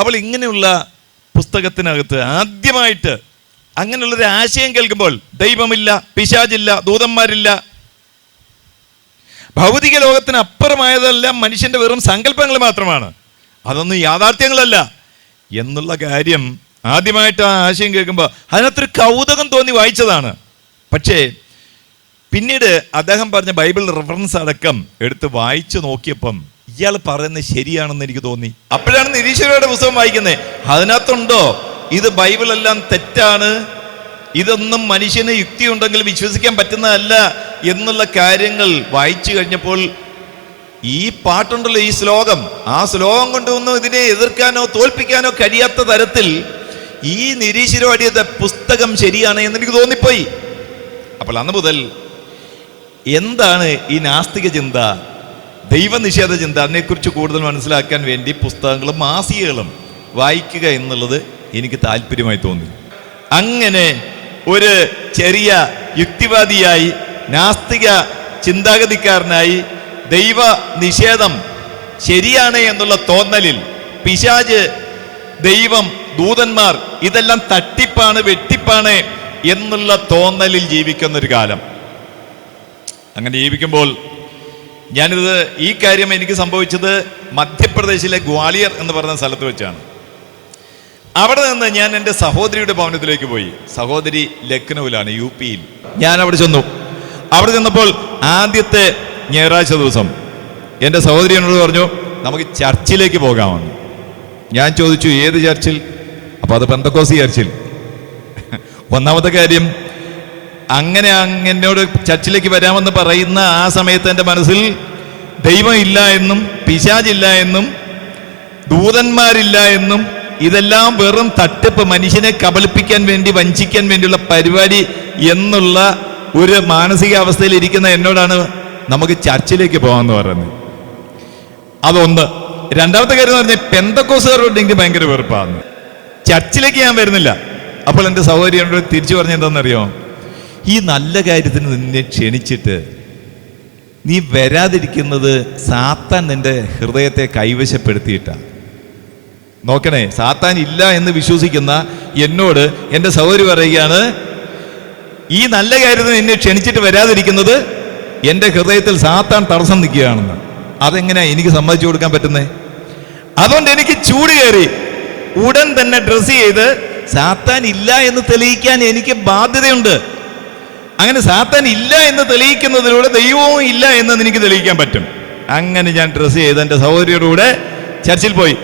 അപ്പോൾ ഇങ്ങനെയുള്ള പുസ്തകത്തിനകത്ത് ആദ്യമായിട്ട് അങ്ങനെയുള്ളൊരു ആശയം കേൾക്കുമ്പോൾ ദൈവമില്ല, പിശാചില്ല, ദൂതന്മാരില്ല, ഭൗതിക ലോകത്തിന് അപ്പുറമായതെല്ലാം മനുഷ്യന്റെ വെറും സങ്കല്പങ്ങൾ മാത്രമാണ്, അതൊന്നും യാഥാർത്ഥ്യങ്ങളല്ല എന്നുള്ള കാര്യം ആദ്യമായിട്ട് ആ ആശയം കേൾക്കുമ്പോൾ അതിനകത്തൊരു കൗതുകം തോന്നി വായിച്ചതാണ്. പക്ഷേ പിന്നീട് അദ്ദേഹം പറഞ്ഞ ബൈബിൾ റെഫറൻസ് അടക്കം എടുത്ത് വായിച്ചു നോക്കിയപ്പം ഇയാൾ പറയുന്നത് ശരിയാണെന്ന് എനിക്ക് തോന്നി. അപ്പോഴാണ് നിരീശ്വരയുടെ പുസ്തകം വായിക്കുന്നത്. അതിനകത്തുണ്ടോ ഇത് ബൈബിളെല്ലാം തെറ്റാണ്, ഇതൊന്നും മനുഷ്യന് യുക്തി ഉണ്ടെങ്കിൽ വിശ്വസിക്കാൻ പറ്റുന്നതല്ല എന്നുള്ള കാര്യങ്ങൾ വായിച്ചു കഴിഞ്ഞപ്പോൾ ഈ പാട്ടുണ്ടല്ലോ, ഈ ശ്ലോകം, ആ ശ്ലോകം കൊണ്ടൊന്നും ഇതിനെ എതിർക്കാനോ തോൽപ്പിക്കാനോ കഴിയാത്ത തരത്തിൽ ഈ നിരീശ്വരവാദിയുടെ പുസ്തകം ശരിയാണ് എന്നെനിക്ക് തോന്നിപ്പോയി. അപ്പോൾ അന്ന് മുതൽ എന്താണ് ഈ നാസ്തിക ചിന്ത, ദൈവനിഷേധ ചിന്ത, അതിനെക്കുറിച്ച് കൂടുതൽ മനസ്സിലാക്കാൻ വേണ്ടി പുസ്തകങ്ങളും മാസികകളും വായിക്കുക എന്നുള്ളത് എനിക്ക് താല്പര്യമായി തോന്നി. അങ്ങനെ ഒരു ചെറിയ യുക്തിവാദിയായി, നാസ്തിക ചിന്താഗതിക്കാരനായി, ദൈവ നിഷേധം ശരിയാണ് എന്നുള്ള തോന്നലിൽ, പിശാച്, ദൈവം, ദൂതന്മാർ ഇതെല്ലാം തട്ടിപ്പാണ്, വെട്ടിപ്പാണ് എന്നുള്ള തോന്നലിൽ ജീവിക്കുന്നൊരു കാലം. അങ്ങനെ ജീവിക്കുമ്പോൾ ഞാനിത് ഈ കാര്യം എനിക്ക് സംഭവിച്ചത് മധ്യപ്രദേശിലെ ഗ്വാളിയർ എന്ന് പറയുന്ന സ്ഥലത്ത് വെച്ചാണ്. അവിടെ നിന്ന് ഞാൻ എൻ്റെ സഹോദരിയുടെ ഭവനത്തിലേക്ക് പോയി. സഹോദരി ലക്നൌവിലാണ്, UP-യിൽ. ഞാൻ അവിടെ ചെന്നു. അവിടെ ചെന്നപ്പോൾ ആദ്യത്തെ ഞായറാഴ്ച ദിവസം എൻ്റെ സഹോദരി എന്നോട് പറഞ്ഞു, നമുക്ക് ചർച്ചിലേക്ക് പോകാമെന്ന്. ഞാൻ ചോദിച്ചു, ഏത് ചർച്ചിൽ? അപ്പോൾ അത് പെന്തക്കോസ്ത് ചർച്ചിൽ. ഒന്നാമത്തെ കാര്യം, അങ്ങനെ എന്നോട് ചർച്ചിലേക്ക് വരാമെന്ന് പറയുന്ന ആ സമയത്ത് എൻ്റെ മനസ്സിൽ ദൈവം ഇല്ല എന്നും പിശാചില്ല എന്നും ദൂതന്മാരില്ല എന്നും ഇതെല്ലാം വെറും തട്ടിപ്പ്, മനുഷ്യനെ കബളിപ്പിക്കാൻ വേണ്ടി, വഞ്ചിക്കാൻ വേണ്ടിയുള്ള പരിപാടി എന്നുള്ള ഒരു മാനസികാവസ്ഥയിൽ ഇരിക്കുന്ന എന്നോടാണ് നമുക്ക് ചർച്ചിലേക്ക് പോകാമെന്ന് പറയുന്നത്. അതൊന്ന്. രണ്ടാമത്തെ കാര്യം എന്ന് പറഞ്ഞാൽ പെന്തക്കോസ്തുകാരോട് എനിക്ക് ഭയങ്കര വെറുപ്പാണ്. ചർച്ചിലേക്ക് ഞാൻ വരുന്നില്ല. അപ്പോൾ എൻ്റെ സഹോദരിയോട് തിരിച്ചു പറഞ്ഞ എന്താണെന്നറിയോ, ഈ നല്ല കാര്യത്തിന് നിന്നെ ക്ഷണിച്ചിട്ട് നീ വരാതിരിക്കുന്നത് സാത്താൻ നിന്റെ ഹൃദയത്തെ കൈവശപ്പെടുത്തിയിട്ടാണ്. നോക്കണേ, സാത്താൻ ഇല്ല എന്ന് വിശ്വസിക്കുന്ന എന്നോട് എൻ്റെ സഹോദരി പറയുകയാണ്, ഈ നല്ല കാര്യത്തിന് നിന്നെ ക്ഷണിച്ചിട്ട് വരാതിരിക്കുന്നത് എൻ്റെ ഹൃദയത്തിൽ സാത്താൻ തടസ്സം നിൽക്കുകയാണെന്ന്. അതെങ്ങനെയാ എനിക്ക് സമ്മതിച്ചു കൊടുക്കാൻ പറ്റുന്നേ? അതുകൊണ്ട് എനിക്ക് ചൂട് കയറി ഉടൻ തന്നെ ഡ്രസ്സ് ചെയ്ത് സാത്താൻ ഇല്ല എന്ന് തെളിയിക്കാൻ എനിക്ക് ബാധ്യതയുണ്ട്. അങ്ങനെ സാത്താൻ ഇല്ല എന്ന് തെളിയിക്കുന്നതിലൂടെ ദൈവവും ഇല്ല എന്ന് എനിക്ക് തെളിയിക്കാൻ പറ്റും. അങ്ങനെ ഞാൻ ഡ്രസ്സ് ചെയ്ത് എൻ്റെ സഹോദരിയുടെ കൂടെ ചർച്ചിൽ പോയി.